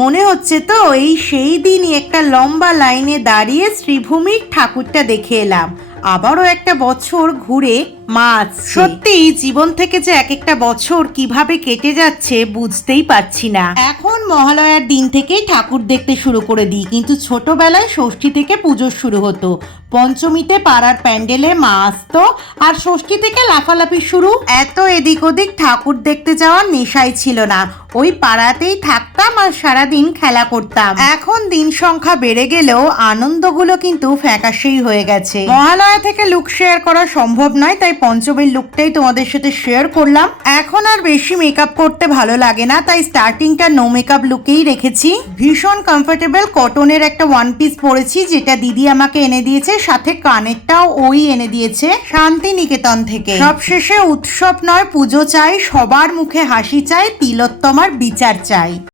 মনে হচ্ছে তো এই সেই দিনই একটা লম্বা লাইনে দাঁড়িয়ে শ্রীভূমির ঠাকুরটা দেখে এলাম। আবারও একটা বছর ঘুরে মা আসছে। সত্যি জীবন থেকে যে এক একটা বছর কিভাবে কেটে যাচ্ছে বুঝতেই পারছি না। এখন মহালয়ার দিন থেকেই ঠাকুর দেখতে শুরু করে দিই, কিন্তু ছোটবেলায় ষষ্ঠী থেকে পুজো শুরু হতো। পঞ্চমীতে পাড়ার প্যান্ডেলে মা আসতো, আর ষষ্ঠী থেকে লাফালাফি শুরু। এত এদিক ওদিক ঠাকুর দেখতে যাওয়ার নেশাই ছিল না, ওই পাড়াতেই থাকতাম আর সারাদিন খেলা করতাম। এখন দিন সংখ্যা বেড়ে গেলেও আনন্দগুলো কিন্তু ফ্যাকাশেই হয়ে গেছে। মহালয়া থেকে লুক শেয়ার করা সম্ভব নয়, তাই পঞ্চমীর লুকটাই তোমাদের সাথে শেয়ার করলাম। এখন আর বেশি মেকআপ করতে ভালো লাগে না, তাই স্টার্টিংটা নো মেকআপ লুকেই রেখেছি। ভীষণ কমফোর্টেবল কটনের একটা ওয়ান পিস পরেছি, যেটা দিদি আমাকে এনে দিয়েছে, সাথে কানেরটাও ওই এনে দিয়েছে শান্তিনিকেতন থেকে। সবশেষে উৎসব নয় পুজো চাই, সবার মুখে হাসি চাই, তিলোত্তমার বিচার চাই।